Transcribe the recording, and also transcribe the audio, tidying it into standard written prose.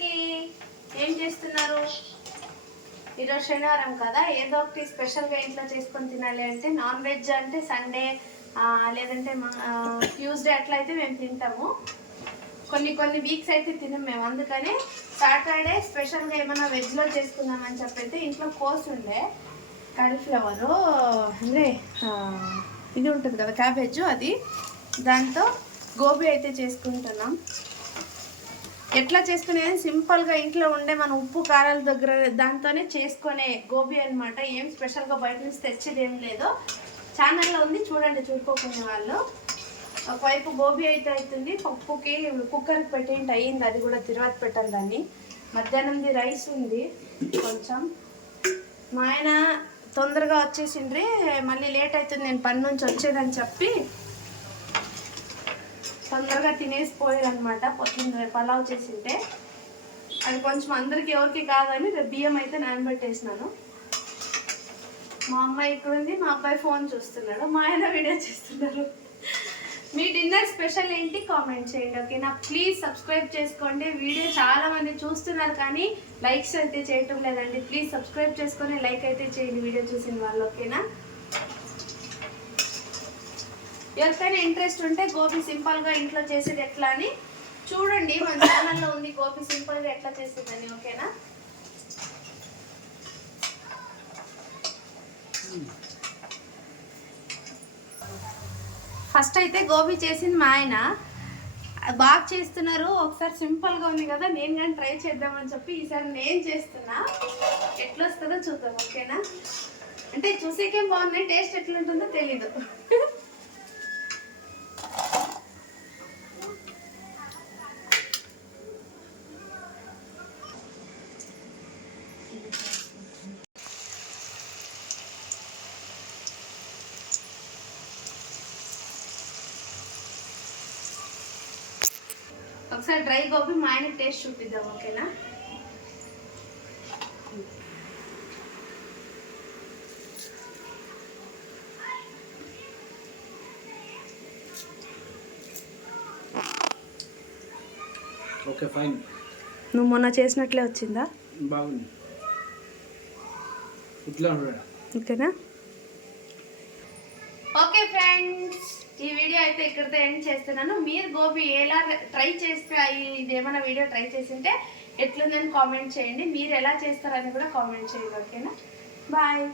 అందరికీ ఏం చేస్తున్నారు? ఈరోజు శనివారం కదా, ఏదో ఒకటి స్పెషల్గా ఇంట్లో చేసుకొని తినాలి అంటే నాన్ వెజ్ అంటే సండే లేదంటే ట్యూస్డే అట్లా అయితే మేము తింటాము. కొన్ని వీక్స్ అయితే తినం మేము. అందుకనే సాటర్డే స్పెషల్గా ఏమైనా వెజ్లో చేసుకుందామని చెప్పైతే ఇంట్లో కోసి ఉండే కాలీఫ్లవరు అంటే ఇది ఉంటుంది కదా క్యాబేజ్, అది దాంతో గోబీ అయితే చేసుకుంటున్నాం. ఎట్లా చేసుకునేది సింపుల్గా ఇంట్లో ఉండే మన ఉప్పు కారాల దగ్గర దాంతోనే చేసుకునే గోబీ అనమాట. ఏం స్పెషల్గా బయట నుంచి తెచ్చేది ఏం లేదు. ఛానల్లో ఉంది చూడండి, చూడుకోకునే వాళ్ళు. ఒకవైపు గోబీ అయితే అవుతుంది, పప్పుకి కుక్కర్కి పెట్టేంటి అయ్యింది, అది కూడా తిరువాత పెట్టాలి దాన్ని. మధ్యాహ్నంది రైస్ ఉంది కొంచెం. మా ఆయన తొందరగా వచ్చేసిండ్రి, మళ్ళీ లేట్ అవుతుంది నేను పని నుంచి వచ్చేదని చెప్పి తొందరగా తినేసి పోయారనమాట. పొద్దున్న పలావ్ చేసింటే అది కొంచెం అందరికి ఎవరికి కాదని బియ్యం అయితే నానబెట్టేసినాను. మా అమ్మాయి ఇక్కడ ఉంది, మా అబ్బాయి ఫోన్ చూస్తున్నాడు, మా ఆయన వీడియో చేస్తున్నారు. మీ డిన్నర్ స్పెషల్ ఏంటి కామెంట్ చేయండి, ఓకేనా? ప్లీజ్ సబ్స్క్రైబ్ చేసుకోండి. వీడియో చాలా మంది చూస్తున్నారు కానీ లైక్స్ అయితే చేయటం లేదండి. ప్లీజ్ సబ్స్క్రైబ్ చేసుకొని లైక్ అయితే చేయండి వీడియో చూసిన వాళ్ళు, ఓకేనా? ఎవరికైనా ఇంట్రెస్ట్ ఉంటే గోబీ సింపుల్గా ఇంట్లో చేసేది ఎట్లా అని చూడండి, మన ఛానల్లో ఉంది గోబీ సింపుల్గా ఎట్లా చేసేదని, ఓకేనా? ఫస్ట్ అయితే గోబీ చేసింది మా ఆయన, బాగా చేస్తున్నారు. ఒకసారి సింపుల్గా ఉంది కదా, నేను కానీ ట్రై చేద్దామని చెప్పి ఈసారి నేను చేస్తున్నా. ఎట్లా వస్తుందో చూద్దాం, ఓకేనా? అంటే చూసేకేం బాగున్నాయి, టేస్ట్ ఎట్లుంటుందో తెలీదు. ఒకసారి డ్రై గోబీ మా ఆయన టేస్ట్ చూపిద్దాం, ఓకేనా? Okay fine. నువ్వు మొన్న చేసినట్లే వచ్చిందా? బాగుంది, ఇట్లా ఓకేనా? ఓకే ఫ్రెండ్స్, ఈ వీడియో అయితే ఇక్కడితో ఎండ్ చేస్తున్నాను. మీరు గోబీ ఎలా ట్రై చేస్తే ఇది ఏమైనా వీడియో ట్రై చేసింటే ఎట్లుందని కామెంట్ చేయండి. మీరు ఎలా చేస్తారని కూడా కామెంట్ చేయండి, ఓకేనా? బాయ్.